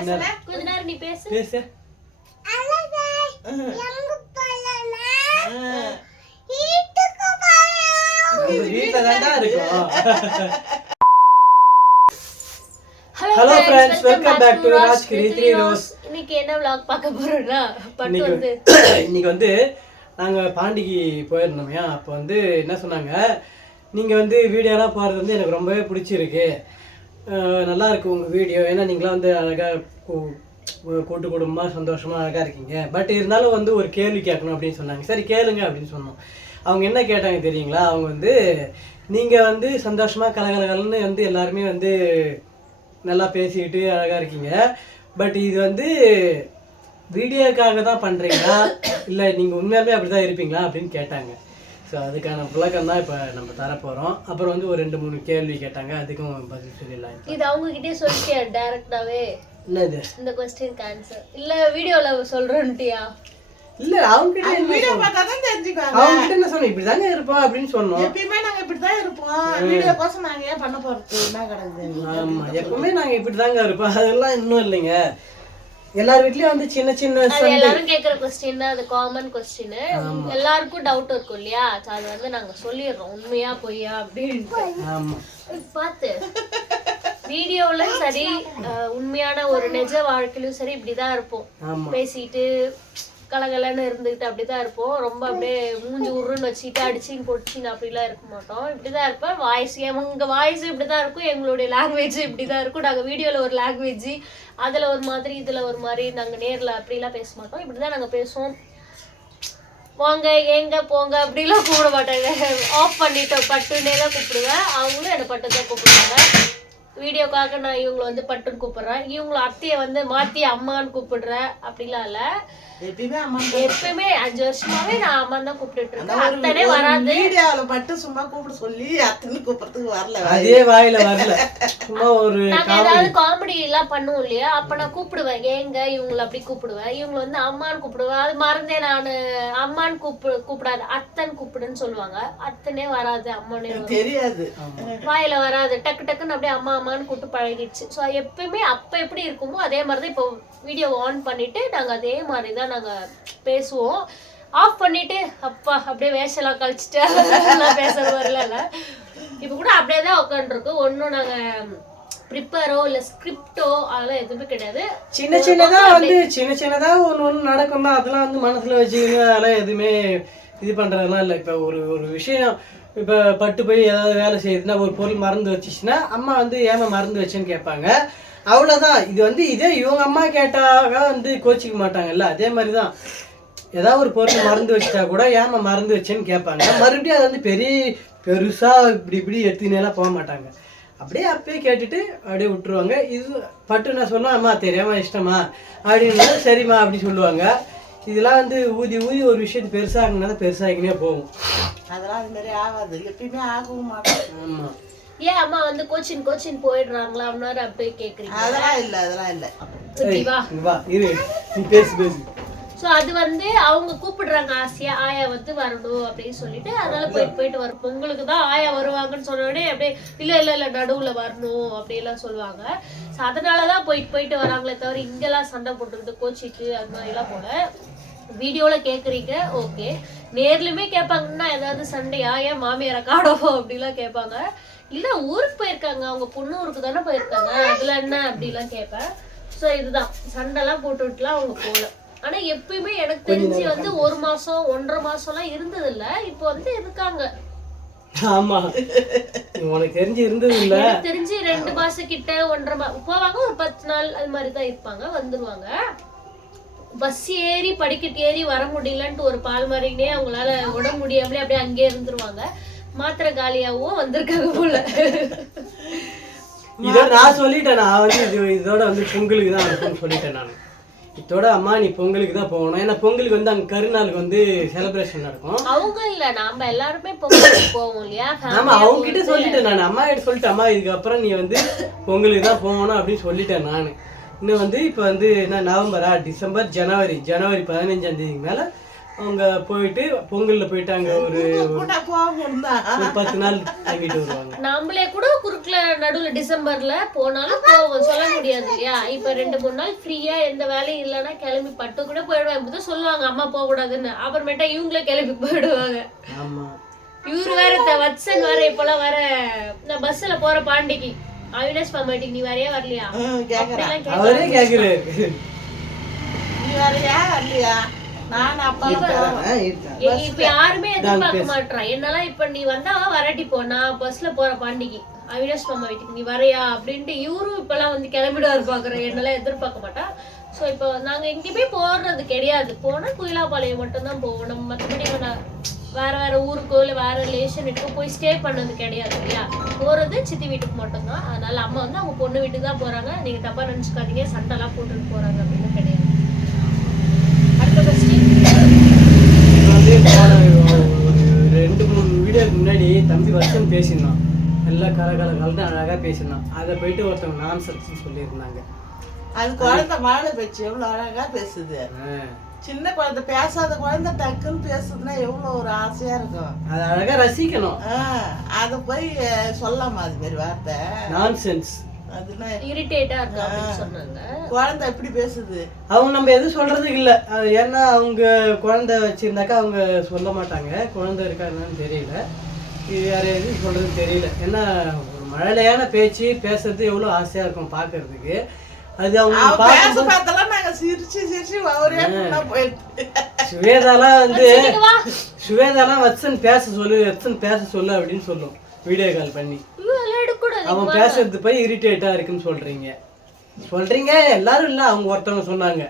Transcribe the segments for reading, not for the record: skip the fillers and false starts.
கொஞ்ச நேரம் நீ பேசு பேசு. Hello friends, welcome back to Rajgiri 3 rose. இன்னைக்கு என்ன vlog பார்க்க போறோம்னா இன்னைக்கு வந்து நாங்க பாண்டிக்கு போயிருந்தோம்யா. அப்போ வந்து என்ன சொன்னாங்க, நீங்க வந்து வீடியோலாம் போடுறது வந்து எனக்கு ரொம்பவே பிடிச்சிருக்கு, நல்லா இருக்கு உங்க வீடியோ. ஏன்னா நீங்களாம் வந்து அழகா கூட்டு குடும்பமாக சந்தோஷமாக அழகாக இருக்கீங்க. பட் இருந்தாலும் வந்து ஒரு கேள்வி கேட்கணும் அப்படின்னு சொன்னாங்க. சரி கேளுங்க அப்படின்னு சொன்னோம். அவங்க என்ன கேட்டாங்க தெரியுங்களா? அவங்க வந்து நீங்கள் வந்து சந்தோஷமாக கலகலகலன்னு வந்து எல்லாருமே வந்து நல்லா பேசிக்கிட்டு அழகாக இருக்கீங்க, பட் இது வந்து வீடியோக்காக தான் பண்ணுறீங்களா இல்லை நீங்கள் உண்மையாலுமே அப்படி தான் இருப்பீங்களா அப்படின்னு கேட்டாங்க. ஸோ அதுக்கான விளக்கம் தான் இப்போ நம்ம தரப்போகிறோம். அப்புறம் வந்து ஒரு 2-3 கேள்வி கேட்டாங்க, அதுக்கும் பதில் சொல்லிடலாம். இது அவங்ககிட்டே சொல்லிட்டேன் டைரக்டாவே. என்னது இந்த क्वेश्चन ஆன்சர் இல்ல வீடியோல சொல்றேன்ட்டியா? இல்ல அவங்க வீடியோ பார்த்தா தான் தெரிஞ்சுக்குவாங்க. அவங்க கிட்ட என்ன சொன்னோம், இப்படி தாங்க இருப்போம் அப்படின்னு சொன்னோம். எப்பயுமே நாங்க இப்படி தான் இருப்போம், வீடியோ கோசம் நாங்க ஏன் பண்ண போறது என்ன கிடக்குது. ஆமா, எப்பவுமே நாங்க இப்படி தாங்க இருப்போம். அதெல்லாம் இன்னும் இல்லைங்க, எல்லார் வீட்லயும் வந்து சின்ன சின்ன எல்லாரும் கேக்குற क्वेश्चन தான், அது காமன் क्वेश्चन. எல்லாருக்கும் டவுட் இருக்கும் இல்லையா? அது வந்து நாங்க சொல்லிடுறோம் உண்மையா பொய்யா அப்படின்னு. ஆமா பாத்து வீடியோல சரி, உண்மையான ஒரு நிஜ வாழ்க்கையிலும் சரி இப்படிதான் இருப்போம். பேசிட்டு கலகலன்னு இருந்துகிட்டு அப்படிதான் இருப்போம். ரொம்ப அப்படியே மூஞ்சி உருன்னு வச்சுட்டு அடிச்சின்னு பொடிச்சின்னு அப்படிலாம் இருக்க மாட்டோம். இப்படிதான் இருப்பேன். வாய்ஸ் எங்க வாய்ஸ் இப்படிதான் இருக்கும், எங்களுடைய லாங்குவேஜ் இப்படிதான் இருக்கும். நாங்க வீடியோல ஒரு லாங்குவேஜ், அதுல ஒரு மாதிரி இதுல ஒரு மாதிரி, நாங்க நேர்ல அப்படிலாம் பேச மாட்டோம். இப்படிதான் நாங்க பேசுவோம். வாங்க ஏங்க போங்க அப்படிலாம் கூப்பிட மாட்டாங்க. ஆஃப் பண்ணிட்டு பட்டுன்னே தான் கூப்பிடுவேன். அவங்களும் என்னை பட்டு தான் கூப்பிடுவாங்க. வீடியோக்காக நான் இவங்களை வந்து பட்டுன்னு கூப்பிடுறேன், இவங்களை அத்தையை வந்து மாத்தி அம்மான்னு கூப்பிடுறேன் அப்படிலாம் இல்ல. எப்பயுமே 5 வருஷமாவே நான் அம்மா தான் கூப்பிட்டு இருக்கேன். அத்தனே வராது. வீடியோல மட்டும் சும்மா கூப்பிட சொல்லி அத்தனை கூப்பிடுறதுக்கு வரல, அதே வாயில வரல. சும்மா ஒரு நாங்க ஏதாவது காமெடி எல்லாம் பண்ணுவோம் இல்லையா, அப்ப நான் கூப்பிடுவேன் ஏங்க இவங்களை அப்படி கூப்பிடுவேன். இவங்க வந்து அம்மான்னு கூப்பிடுவேன். அது மறந்தே நானு அம்மான்னு கூப்பிடாது அத்தன் கூப்பிடுன்னு சொல்லுவாங்க. அத்தனே வராது, அம்மானே தெரியாது, வாயில வராது. டக்கு டக்குன்னு அப்படியே அம்மா அம்மான்னு கூப்பிட்டு பழகிடுச்சு. ஸோ எப்பயுமே அப்ப எப்படி இருக்குமோ அதே மாதிரிதான் இப்போ வீடியோ ஆன் பண்ணிட்டு நாங்க அதே மாதிரிதான் நாங்க பேசுவோம். ஆஃப் பண்ணிட்டு அப்பா அப்படியே வேஷெல்லாம் கழிச்சுட்டு பேசுறது வரல. இப்ப கூட அப்படியே தான் உட்காந்துருக்கு. ஒன்னும் நாங்க ப்ரிப்பேரோ இல்ல ஸ்கிரிப்டோ அதெல்லாம் எதுவுமே கிடையாது. சின்ன சின்னதா வந்து சின்ன சின்னதா ஒன்று நடக்கும்னா அதெல்லாம் வந்து மனசுல வச்சுக்கின்னு அதெல்லாம் எதுவுமே இது பண்றதெல்லாம் இல்லை. இப்போ ஒரு விஷயம் இப்போ பட்டு போய் ஏதாவது வேலை செய்யுதுன்னா ஒரு பொருள் மறந்து வச்சுச்சுன்னா அம்மா வந்து ஏமா மறந்து வச்சேன்னு கேட்பாங்க, அவ்வளோதான். இது வந்து இதே இவங்க அம்மா கேட்டாக வந்து கோச்சிக்க மாட்டாங்கல்ல, அதே மாதிரி தான். ஏதாவது ஒரு பொருள் மறந்து வச்சுட்டா கூட ஏமா மறந்து வச்சேன்னு கேட்பாங்க. மறுபடியும் அதை வந்து பெருசாக இப்படி எடுத்துக்கினேலாம் போக மாட்டாங்க. அப்படியே அப்பயே கேட்டுட்டு அப்படியே விட்டுருவாங்க. இது பட்டு நான் சொன்னா அம்மா தெரியாம இஷ்டமா அப்படின்னு சரிம்மா அப்படி சொல்லுவாங்க. இதெல்லாம் வந்து ஊதி ஒரு விஷயத்து பெருசாகினால பெருசாகினே போகும். அதெல்லாம் அது மாதிரி ஆகாது, எப்பயுமே ஆகவும் மாட்டோம். ஆமா, ஏன் அம்மா வந்து கோச்சின் போயிடுறாங்களா அப்படின்னு அப்படியே கேக்குறீங்க? அதெல்லாம் இல்ல வா இரு நீ பேசு. ஸோ அது வந்து அவங்க கூப்பிடுறாங்க ஆசையா, ஆயா வந்து வரணும் அப்படின்னு சொல்லிட்டு, அதனால போயிட்டு வரும். பொங்கலுக்கு தான் ஆயா வருவாங்கன்னு சொன்ன உடனே அப்படியே இல்ல நடுவுல வரணும் அப்படியெல்லாம் சொல்லுவாங்க. ஸோ அதனாலதான் போயிட்டு வராங்களே தவிர இங்கெல்லாம் சண்டை போட்டுக்கிட்டு கோச்சிட்டு அது மாதிரிலாம் போல. வீடியோல கேக்குறீங்க ஓகே, நேர்லயுமே கேட்பாங்கன்னா ஏதாவது சண்டையா ஏன் மாமியாரை காணோம் அப்படிலாம் கேட்பாங்க. இல்ல ஊருக்கு போயிருக்காங்க, அவங்க பொண்ணு ஊருக்கு தானே போயிருக்காங்க, அதுல என்ன அப்படிலாம் கேட்பேன். ஸோ இதுதான் சண்டைலாம் போட்டுட்டுலாம் அவங்க போல. ஆனா எப்பயுமே எனக்கு தெரிஞ்சு வந்து 1 மாசம் 1.5 மாசம்லாம் இருந்தது இல்ல, இப்போ வந்து இருக்காங்க. ஆமா, உனக்கு தெரிஞ்சு இருந்தது இல்ல, தெரிஞ்சு 2 மாசம் கிட்ட 1.5 மாசம் போவாங்க. ஒரு 10 நாள் அது மாதிரிதான் இருப்பாங்க, வந்துருவாங்க. பஸ் ஏறி படிக்கட்டு ஏறி வர முடியலன்ட்டு ஒரு பால் மாதிரினே அவங்களால உடம்பு முடியாமலே அப்படியே அங்கே இருந்துருவாங்க. மாத்திரை காலியாவும் வந்திருக்காங்க போல. இதோட நான் சொல்லிட்டேன், நான் வந்து இதோட வந்து பொங்கலுக்கு தான் சொல்லிட்டேன் நான். இதோட அம்மா நீ பொங்கலுக்கு தான் போகணும். ஏன்னா பொங்கலுக்கு வந்து அங்க கருநாளுக்கு வந்து செலிப்ரேஷன் நடக்கும். அவங்க இல்ல நாம எல்லாருமே பொங்கலுக்கு போவோம் இல்லையா. ஆமா, அவங்க கிட்ட சொல்லிட்டேன் நான், அம்மா கிட்ட சொல்லிட்டேன், அம்மா இதுக்கப்புறம் நீ வந்து பொங்கலுக்கு தான் போகணும் அப்படின்னு சொல்லிட்டேன் நான். இன்னும் வந்து இப்போ வந்து என்ன நவம்பரா, டிசம்பர், ஜனவரி 15ஆம் தேதிக்கு மேலே அவங்க போயிட்டு பொங்கல்ல போயிட்டு அங்க ஒரு கூட்டா போகும் தான். ஒரு 10 நாள் தங்கிட்டு வருவாங்க. நம்மளே கூட குறுக்குல நடுவுல டிசம்பர்ல போனாலும் போவோம், சொல்ல முடியாது இல்லையா. இப்ப 2-3 நாள் ஃப்ரீயா எந்த வேலையும் இல்லைன்னா கிளம்பி பட்டு கூட போயிடுவாங்க. இப்பதான் சொல்லுவாங்க அம்மா போக கூடாதுன்னு, அப்புறமேட்டா இவங்களே கிளம்பி போயிடுவாங்க. ஆமா இவரு வேற வத்சன் வேற இப்பெல்லாம் வேற நான் பஸ்ல போற பாண்டிக்கு அவினாஷ் பாமாட்டிக்கு நீ வரையா வரலையா கேக்குறேன். அவரே கேக்குறாரு நீ வரையா வரலையா? நான் அப்பா இப்ப யாருமே எதிர்பார்க்க மாட்டான் என்னெல்லாம். இப்ப நீ வந்தா வராட்டி போனா பஸ்ல போற பாண்டிக்கு அவினாஷ் மாமா வீட்டுக்கு நீ வரையா அப்படின்ட்டு இவரும் இப்பெல்லாம் வந்து கிளம்பிடுவாரு பாக்குறேன். என்னெல்லாம் எதிர்பார்க்க மாட்டான். ஸோ இப்போ நாங்க எங்கேயுமே போடுறது கிடையாது. போனா குயிலாப்பாளையம் மட்டும்தான் போவோம். நம்ம மற்றபடி வேற வேற ஊருக்கோ இல்லை வேற ரிலேஷனுக்கோ போய் ஸ்டே பண்ணது கிடையாது இல்லையா. போறது சித்தி வீட்டுக்கு மட்டும்தான். அதனால அம்மா வந்து அவங்க பொண்ணு வீட்டுக்கு தான் போறாங்க. நீங்க தப்பா நினைச்சுக்காதீங்க, சண்டைலாம் போட்டுட்டு போறாங்க அப்படின்னு கிடையாது. அடுத்த கொஸ்டின் வந்து ஒரு 2-3 வீடியோக்கு முன்னாடி தம்பி வச்சன் பேசியிருந்தான். எல்லாம் கலந்து அழகா பேசியிருந்தான். அதை போயிட்டு ஒருத்தவங்க நான் சர்ச்சுன்னு சொல்லியிருந்தாங்க. அது குழந்தை வாழை பேச்சு எவ்வளவு அழகா பேசுது. சின்ன குழந்தை பேசாத குழந்தை டக்குன்னு பேசுதுன்னா எவ்வளவு ஒரு ஆசையா இருக்கும். அதை அழகா ரசிக்கணும். அத போய் சொல்லாமா அது மாதிரி வார்த்தை நான்சென்ஸ். அதுனா இரிட்டேட்டா இருக்கா அப்படின்னு சொன்னாங்க. குழந்தை எப்படி பேசுது அவங்க நம்ம எதுவும் சொல்றதுக்கு இல்லை. ஏன்னா அவங்க குழந்தை வச்சிருந்தாக்கா அவங்க சொல்ல மாட்டாங்க. குழந்தை இருக்கா என்னன்னு தெரியல. இது வேற எதுவும் சொல்றதுன்னு தெரியல. ஏன்னா ஒரு மழலையான பேச்சு பேசுறது எவ்வளோ ஆசையா இருக்கும் பார்க்கறதுக்கு. அது அவங்க பார்த்தலாம் நாங்க சிரிச்சு அவரே போயிட்டு சுவேதாலாம் வத்சன் பேச சொல்லு அப்படின்னு சொல்லும் வீடியோ கால் பண்ணி. அவன் பேசுறது போய் இரிட்டேட்டா இருக்குன்னு சொல்றீங்க எல்லாரும் இல்ல, அவங்க ஒருத்தவங்க சொன்னாங்க.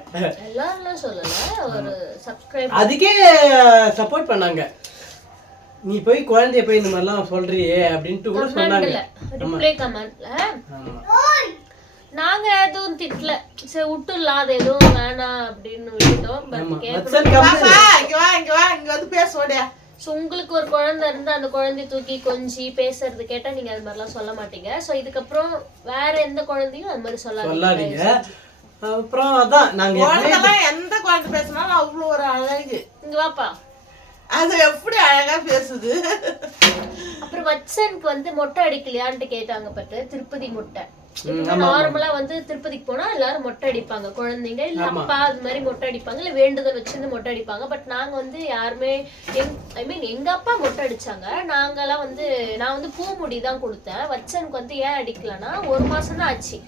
அதுக்கே சப்போர்ட் பண்ணாங்க. நீ போய் குழந்தைய போய் இந்த மாதிரிலாம் சொல்றியே அப்படின்ட்டு கூட சொன்னாங்க. நாங்க எதுவும் திட்டல, சரி விட்டுலாம், அது எதுவும் வேணாம் அப்படின்னு விட்டுட்டோம். உங்களுக்கு ஒரு குழந்தை இருந்தா அந்த குழந்தைய தூக்கி கொஞ்சி பேசுறது கேட்டா நீங்க அது மாதிரிலாம் சொல்ல மாட்டீங்க. சோ இதுக்கப்புறம் வேற எந்த குழந்தையும் அது மாதிரி சொல்லாதீங்க. அப்புறம் அதான் நாங்க எந்த குழந்தை பேசினாலும் அவ்வளவு ஒரு அழகு. இங்க வாப்பா, அது எப்படி அழகா பேசுது. அப்புறம் வத்சனுக்கு வந்து மொட்டை அடிக்கலையான்ட்டு கேட்டாங்க. பட்டு திருப்பதி மொட்டை நார்மலா வந்து திருப்பதிக்கு போனா எல்லாரும் மொட்டை அடிப்பாங்க, குழந்தைங்க இல்ல அப்பா அது மாதிரி மொட்டை அடிப்பாங்க, இல்ல வேண்டுதல் வச்சிருந்து மொட்டை அடிப்பாங்க. பட் நாங்க வந்து யாருமே எங்க அப்பா மொட்டை அடிச்சாங்க. நாங்கெல்லாம் வந்து நான் வந்து பூ முடி தான் கொடுத்தேன். வச்சனுக்கு வந்து ஏன் அடிக்கலன்னா 1 மாசம் தான் ஆச்சு.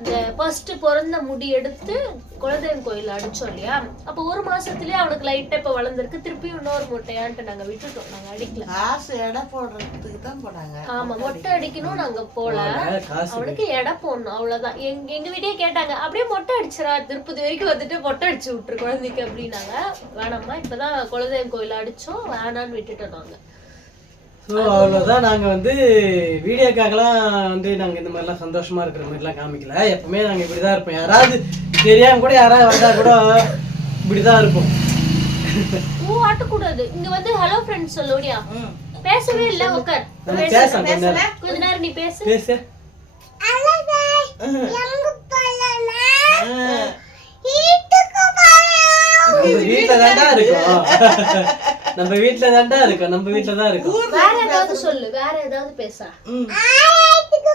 இந்த ஃபர்ஸ்ட் பிறந்த முடி எடுத்து குலதெய்வம் கோயில அடிச்சோம் இல்லையா. அப்ப 1 மாசத்துலயே அவனுக்கு லைட்டா இப்ப வளர்ந்துருக்கு. திருப்பியும் இன்னொரு மொட்டையான்ட்டு நாங்க விட்டுட்டோம். நாங்க அடிக்கல. காசு எடை போடுறதுக்கு தான் போனாங்க. ஆமா, மொட்டை அடிக்கணும் நாங்க போல. அவனுக்கு எடை போடணும் அவ்வளவுதான். எங்க வீட்டையே கேட்டாங்க, அப்படியே மொட்டை அடிச்சிடா, திருப்பதி வரைக்கும் வந்துட்டு மொட்டை அடிச்சு விட்டுரு குழந்தைக்கு அப்படின்னாங்க. வேணாம்மா, இப்பதான் குலதெய்வம் கோயில அடிச்சோம், வேணான்னு விட்டுட்டோம் நாங்க. ஸோ அவ்வளோதான். நாங்கள் வந்து வீடியோக்காகலாம் வந்து நாங்கள் இந்த மாதிரிலாம் சந்தோஷமாக இருக்கிற மாதிரிலாம் காமிக்கல. எப்பவுமே நாங்கள் இப்படி தான் இருப்போம். யாராவது தெரியாமல் கூட யாராவது வந்தால் கூட இப்படி தான் இருப்போம். ஆட்டக்கூடாது. இங்க வந்து ஹலோ ஃப்ரெண்ட்ஸ் சொல்லுடியா, பேசவே இல்லை. உட்கார், கொஞ்ச நேரம் நீ பேசு. வீட்டில் தாண்டா இருக்கும், நம்ம வீட்டுல தான்டா இருக்கோம், நம்ம வீட்டுல தான் இருக்கோம். வேற ஏதாவது சொல்லு, வேற ஏதாவது பேச. ஆயா வீட்டுக்கு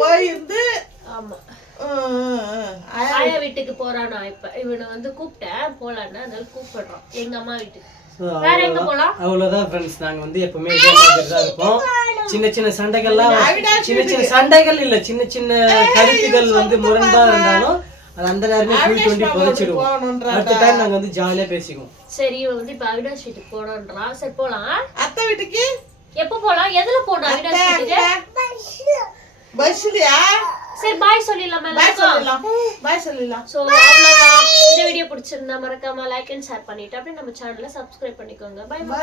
போயிருந்து. ஆமா, ஆயா வீட்டுக்கு போறானா. இப்ப இவனை வந்து கூப்பிட்டேன் போலான்னு, அதனால கூப்பிடுறோம் எங்க அம்மா வீட்டுக்கு. வேற எங்க போலாம்? அவ்வளவுதான் ஃப்ரெண்ட்ஸ். நாங்க வந்து எப்பவுமே இதே மாதிரி தான் இருப்போம். சின்ன சின்ன சண்டைகள்லாம், சின்ன சின்ன சண்டைகள் இல்ல, சின்ன சின்ன கருத்துகள் வந்து முரண்பா இருந்தாலும் அது அந்த நேரமே குழி புதைச்சிடுவோம். அடுத்த டைம் நாங்க வந்து ஜாலியா பேசிக்குவோம். சரி, இவன் வந்து இப்ப அவினாஷ் வீட்டுக்கு போனோன்றான். சரி போலாம். அத்தை வீட்டுக்கு எப்ப போலாம்? எதுல போனோம் அவினாஷ் வீட்டுக்கு? பஸ்லயா? சரி பாய் சொல்லிடலாம். பாய் சொல்லலாம். சோ அவ்வளவுதான். இந்த வீடியோ பிடிச்சிருந்தா மறக்காம லைக் அண்ட் ஷேர் பண்ணிட்டு அப்படியே நம்ம சேனலை சப்ஸ்கிரைப் பண்ணிக்கோங்க. Bye by.